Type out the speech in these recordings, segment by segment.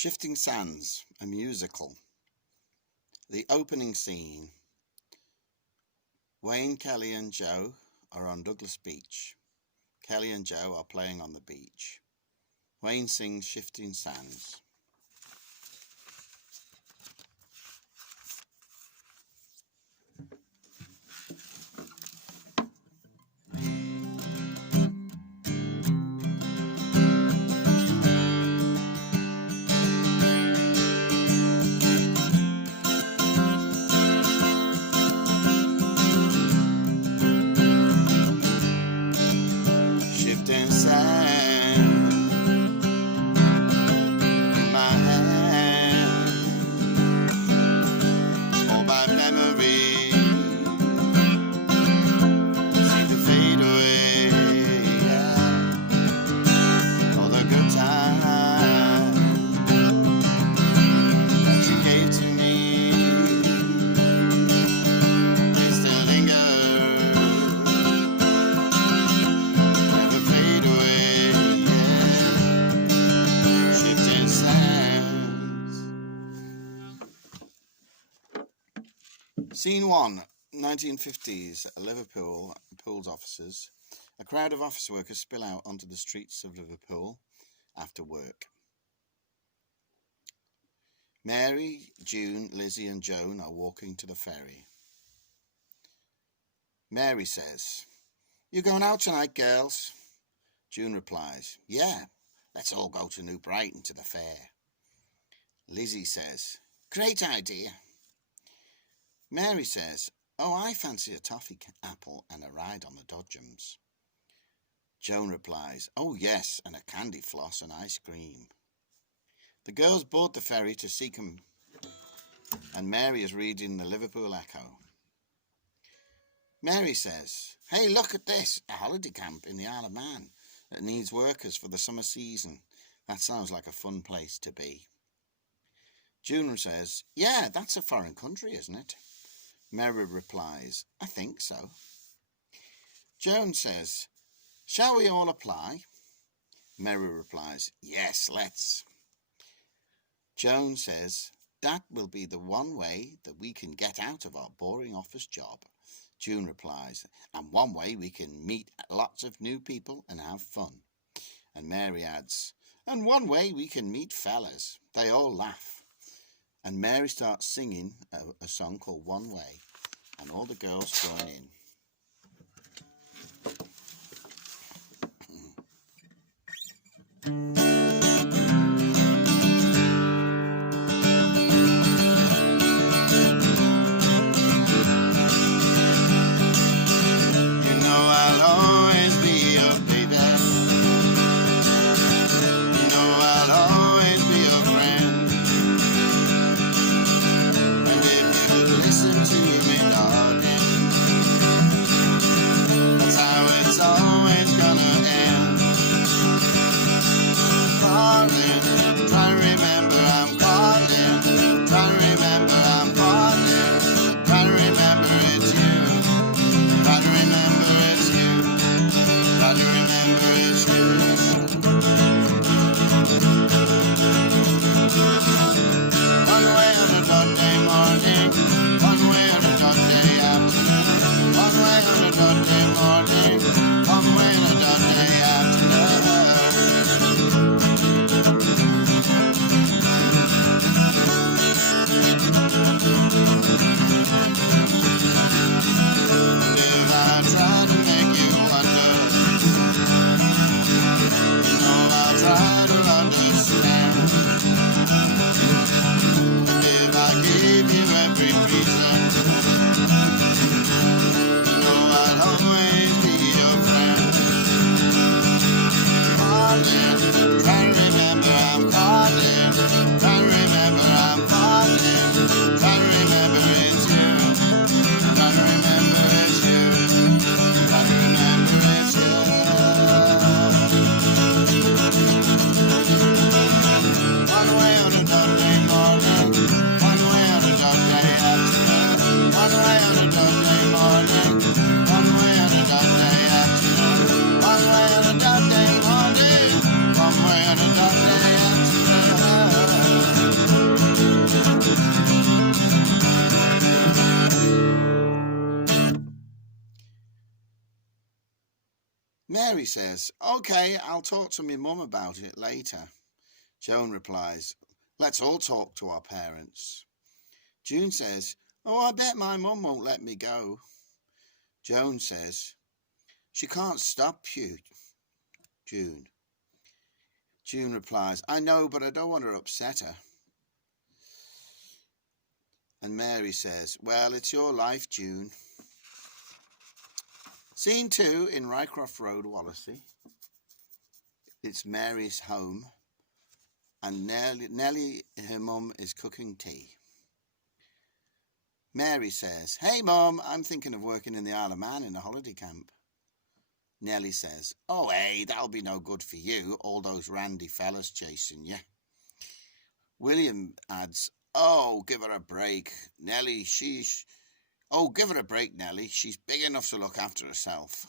Shifting Sands, a musical. The opening scene. Wayne, Kelly and Joe are on Douglas Beach. Kelly and Joe are playing on the beach. Wayne sings Shifting Sands. Shifting sands in my hand, all by memory seem to fade away. All the good times that you gave to me, they still linger. Scene 1, 1950s, Liverpool, Pool's offices. A crowd of office workers spill out onto the streets of Liverpool after work. Mary, June, Lizzie and Joan are walking to the ferry. Mary says, "You going out tonight, girls?" June replies, "Yeah, let's all go to New Brighton to the fair." Lizzie says, "Great idea." Mary says, "Oh, I fancy a toffee apple and a ride on the Dodgems." Joan replies, "Oh yes, and a candy floss and ice cream." The girls board the ferry to Seacombe, and Mary is reading the Liverpool Echo. Mary says, "Hey, look at this, a holiday camp in the Isle of Man that needs workers for the summer season. That sounds like a fun place to be." June says, "Yeah, that's a foreign country, isn't it?" Mary replies, "I think so." Joan says, "Shall we all apply?" Mary replies, "Yes, let's." Joan says, "That will be the one way that we can get out of our boring office job." June replies, "And one way we can meet lots of new people and have fun." And Mary adds, "And one way we can meet fellas." They all laugh. And Mary starts singing a song called One Way, and all the girls join in. You know I'll always be your baby. You know I'll always be your friend. Listen to me, darling. That's how it's always gonna end. Mary says, "Okay, I'll talk to my mum about it later." Joan replies, "Let's all talk to our parents." June says, "Oh, I bet my mum won't let me go." Joan says, "She can't stop you, June." June replies, "I know, but I don't want to upset her." And Mary says, "Well, it's your life, June." Scene 2 in Rycroft Road, Wallasey. It's Mary's home, and Nellie, her mum, is cooking tea. Mary says, "Hey, Mum, I'm thinking of working in the Isle of Man in a holiday camp." Nellie says, "Oh, hey, that'll be no good for you, all those randy fellas chasing you." William adds, "Oh, give her a break, Nellie, Oh, give her a break, Nellie, she's big enough to look after herself."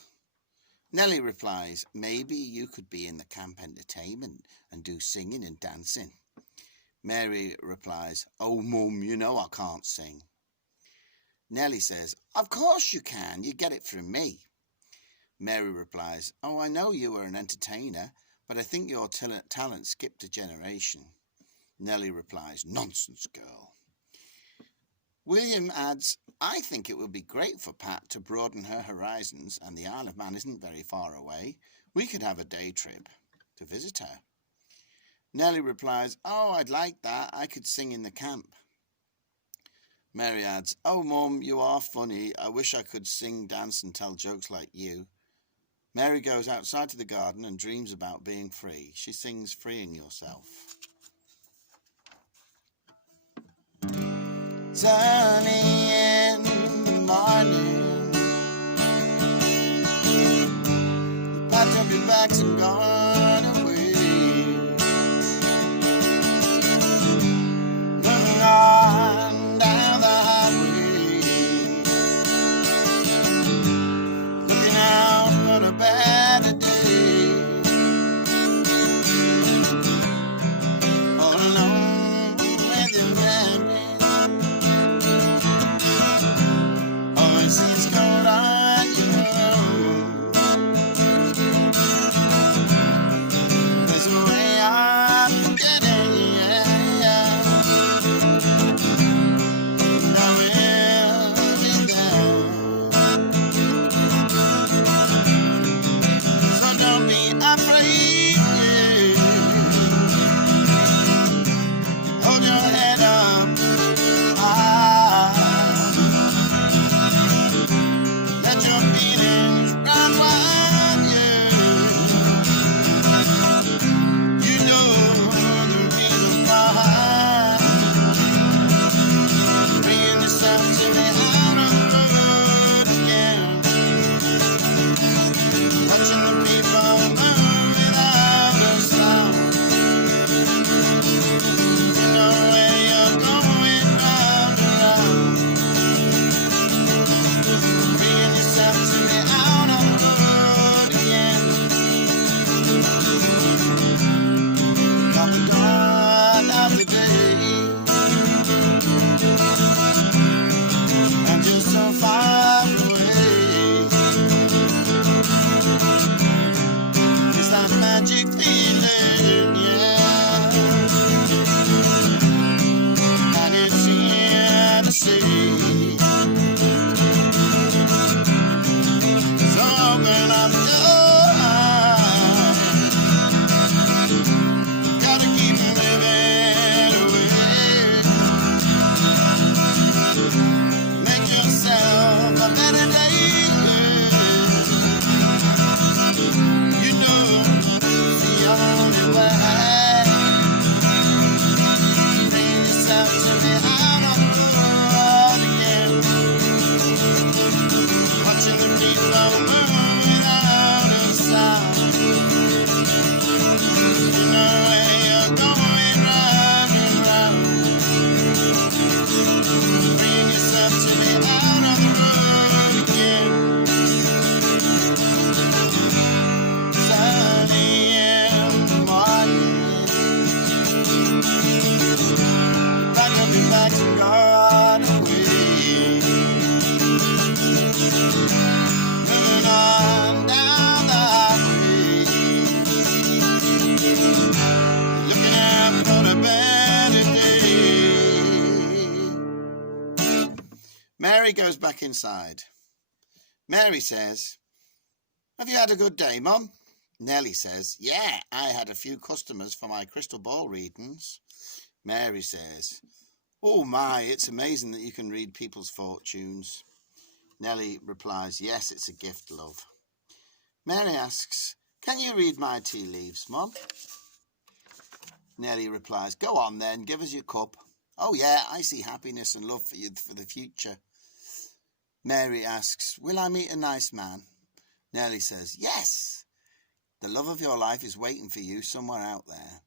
Nellie replies, "Maybe you could be in the camp entertainment and do singing and dancing." Mary replies, "Oh, Mum, you know I can't sing." Nellie says, "Of course you can, you get it from me." Mary replies, "Oh, I know you were an entertainer, but I think your talent skipped a generation." Nellie replies, "Nonsense, girl." William adds, "I think it would be great for Pat to broaden her horizons, and the Isle of Man isn't very far away. We could have a day trip to visit her." Nellie replies, "Oh, I'd like that. I could sing in the camp." Mary adds, "Oh, Mum, you are funny. I wish I could sing, dance and tell jokes like you." Mary goes outside to the garden and dreams about being free. She sings "Freeing Yourself." Sunny in the morning, you packed up your bags and gone away. Moving on down the highway, looking out for a better day. All alone with your memories, overseas cold on your own. Mary goes back inside. Mary says, "Have you had a good day, Mum?" Nellie says, "Yeah, I had a few customers for my crystal ball readings." Mary says, "Oh my, it's amazing that you can read people's fortunes." Nellie replies, "Yes, it's a gift, love." Mary asks, "Can you read my tea leaves, Mum?" Nellie replies, "Go on then, give us your cup." "Oh yeah, I see happiness and love for you for the future." Mary asks, "Will I meet a nice man?" Nellie says, "Yes. The love of your life is waiting for you somewhere out there."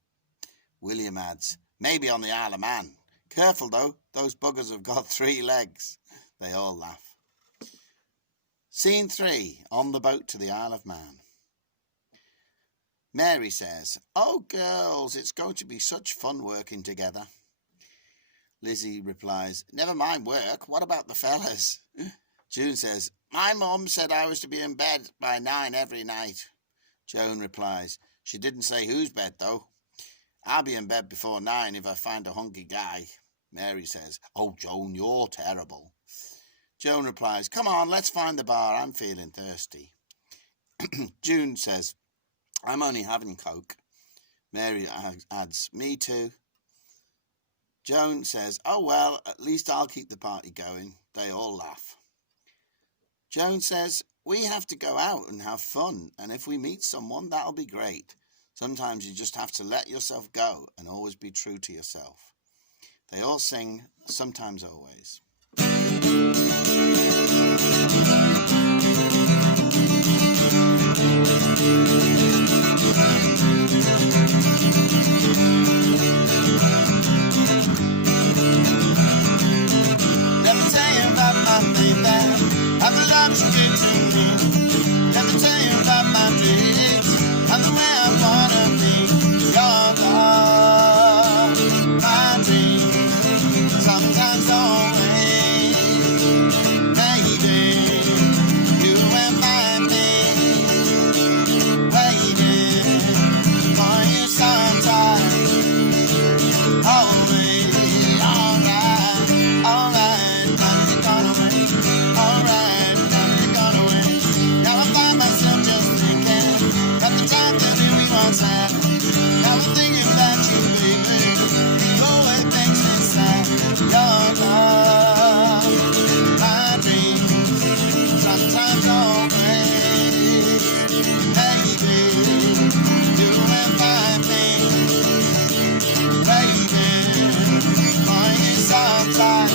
William adds, "Maybe on the Isle of Man. Careful though, those buggers have got 3 legs." They all laugh. Scene 3, on the boat to the Isle of Man. Mary says, "Oh girls, it's going to be such fun working together." Lizzie replies, "Never mind work, what about the fellas?" June says, "My mum said I was to be in bed by 9 every night." Joan replies, "She didn't say whose bed though. I'll be in bed before 9 if I find a hunky guy." Mary says, "Oh Joan, you're terrible." Joan replies, "Come on, let's find the bar, I'm feeling thirsty." June says, "I'm only having Coke." Mary adds, "Me too." Joan says, "Oh well, at least I'll keep the party going." They all laugh. Joan says, "We have to go out and have fun, and if we meet someone, that'll be great. Sometimes you just have to let yourself go and always be true to yourself." They all sing "Sometimes Always." Let me tell you about my baby, how the love she did to me. Let me tell you about my dreams, and the way I wanna be. Your love, my dreams, sometimes always. Baby, you and my baby, waiting for you sometimes. Always, alright, alright, nothing gone away. Alright, nothing gone away. Now I find myself just thinking about the time that we once had. Now I'm thinking about you, baby. You always makes me sad. Your love, my dreams, sometimes always. Baby, you and my baby, waiting for you sometimes.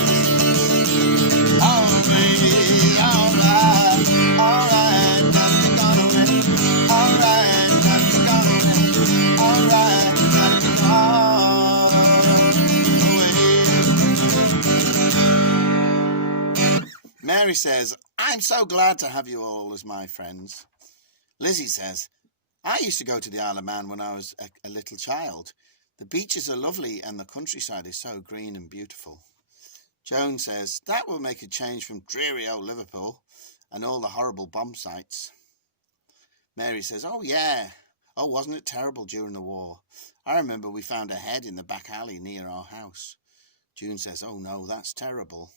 Always, alright, alright, nothing gone away. Alright, nothing gone away. Alright, nothing gone away. Mary says, "I'm so glad to have you all as my friends." Lizzie says, "I used to go to the Isle of Man when I was a little child. The beaches are lovely and the countryside is so green and beautiful." Joan says, "That will make a change from dreary old Liverpool and all the horrible bomb sites." Mary says, "Oh yeah. Oh, wasn't it terrible during the war? I remember we found a head in the back alley near our house." June says, "Oh no, that's terrible."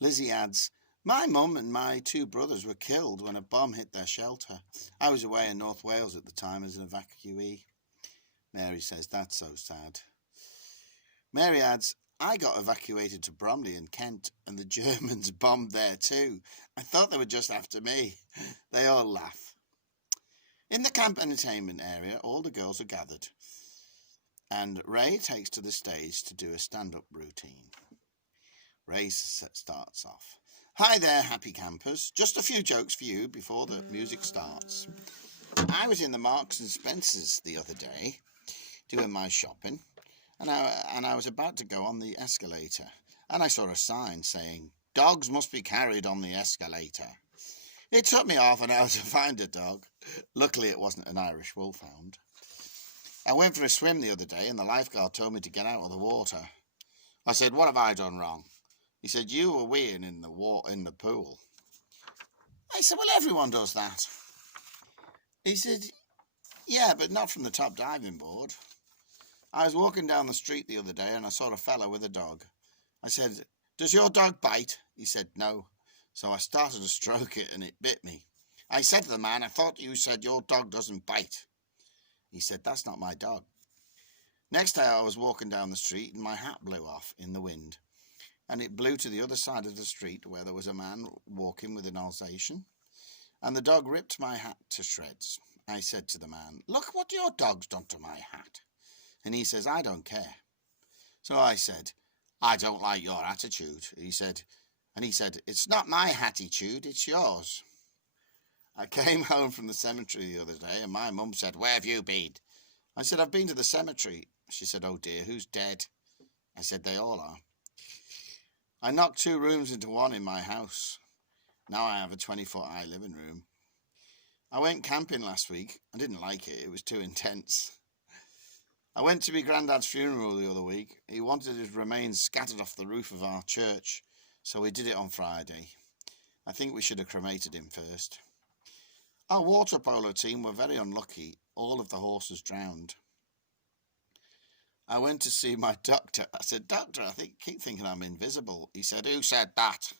Lizzie adds, "My mum and my 2 brothers were killed when a bomb hit their shelter. I was away in North Wales at the time as an evacuee." Mary says, "That's so sad." Mary adds, "I got evacuated to Bromley in Kent and the Germans bombed there too. I thought they were just after me." They all laugh. In the camp entertainment area, all the girls are gathered and Ray takes to the stage to do a stand-up routine. Ray starts off. "Hi there, happy campers. Just a few jokes for you before the music starts. I was in the Marks and Spencers the other day doing my shopping, and I was about to go on the escalator, and I saw a sign saying, 'Dogs must be carried on the escalator.' It took me half an hour to find a dog. Luckily it wasn't an Irish wolfhound. I went for a swim the other day and the lifeguard told me to get out of the water. I said, 'What have I done wrong?' He said, 'You were weeing in the pool.' I said, 'Well, everyone does that.' He said, 'Yeah, but not from the top diving board.' I was walking down the street the other day and I saw a fella with a dog. I said, 'Does your dog bite?' He said, 'No.' So I started to stroke it and it bit me. I said to the man, I thought you said your dog doesn't bite. He said, that's not my dog. Next day I was walking down the street and my hat blew off in the wind. And it blew to the other side of the street where there was a man walking with an Alsatian. And the dog ripped my hat to shreds. I said to the man, look what your dog's done to my hat. And he says, I don't care. So I said, I don't like your attitude. He said, it's not my attitude, it's yours. I came home from the cemetery the other day and my mum said, where have you been? I said, I've been to the cemetery. She said, oh dear, who's dead? I said, they all are. I knocked 2 rooms into one in my house. Now I have a 20-foot high living room. I went camping last week. I didn't like it. It was too intense. I went to my granddad's funeral the other week. He wanted his remains scattered off the roof of our church, so we did it on Friday. I think we should have cremated him first. Our water polo team were very unlucky. All of the horses drowned. I went to see my doctor. I said, Doctor, keep thinking I'm invisible. He said, who said that?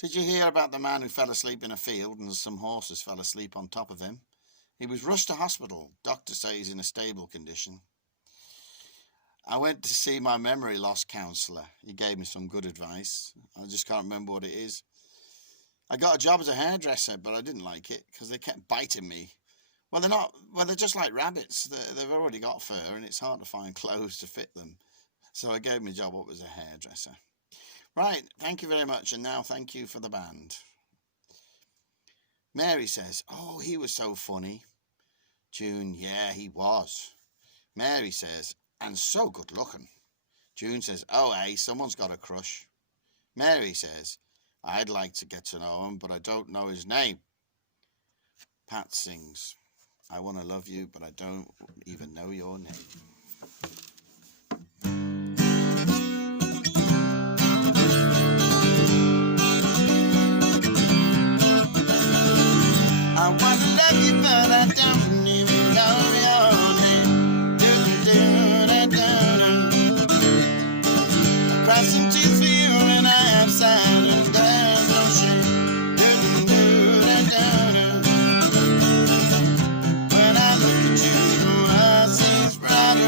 Did you hear about the man who fell asleep in a field and some horses fell asleep on top of him? He was rushed to hospital. Doctor says he's in a stable condition. I went to see my memory loss counsellor. He gave me some good advice. I just can't remember what it is. I got a job as a hairdresser, but I didn't like it because they kept biting me. Well, they're just like rabbits. They've already got fur and it's hard to find clothes to fit them. So I gave my job up as a hairdresser. Right, thank you very much. And now thank you for the band. Mary says, oh, he was so funny. June, yeah, he was. Mary says, and so good looking. June says, oh, hey, someone's got a crush. Mary says, I'd like to get to know him, but I don't know his name. Pat sings, I want to love you, but I don't even know your name. I want to love you, but I don't even know your name. I'm crossing tears for you and I have signed and there's no shame. When I look at you, I see it's bright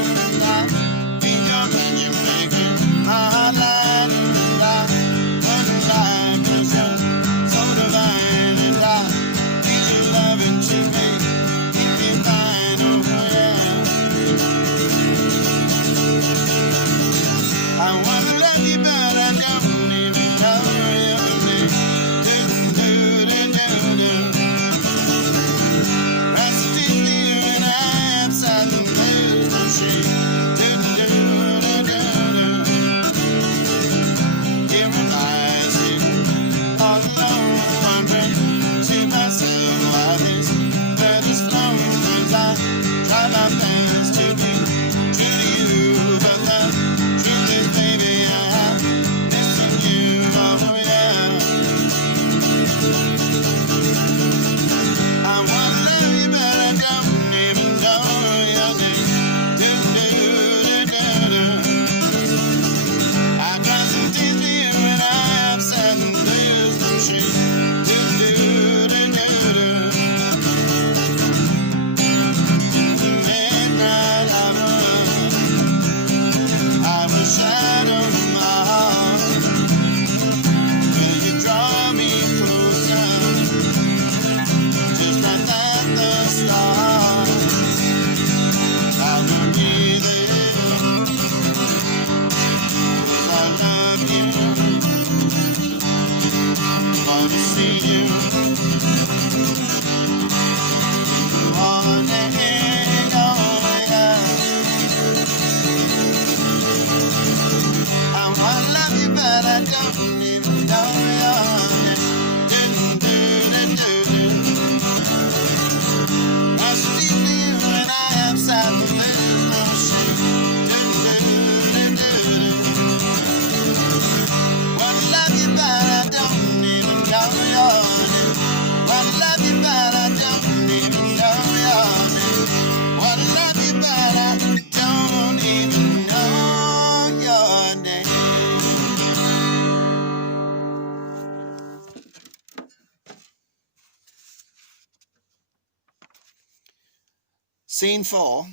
Scene 4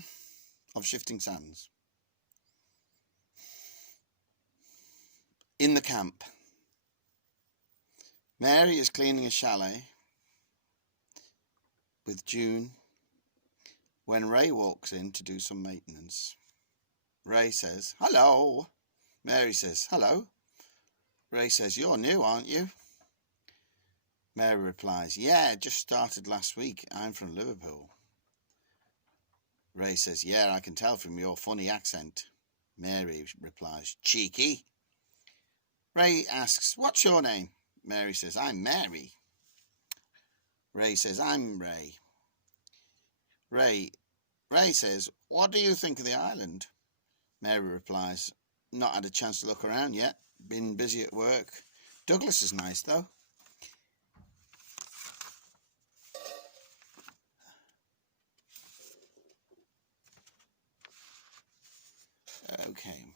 of Shifting Sands. In the camp. Mary is cleaning a chalet with June when Ray walks in to do some maintenance. Ray says, "Hello." Mary says, "Hello." Ray says, "You're new, aren't you?" Mary replies, "Yeah, just started last week. I'm from Liverpool." Ray says, "Yeah, I can tell from your funny accent." Mary replies, "Cheeky." Ray asks, "What's your name?" Mary says, "I'm Mary." Ray says, "I'm Ray." Ray says, "What do you think of the island?" Mary replies, "Not had a chance to look around yet. Been busy at work. Douglas is nice, though." Okay.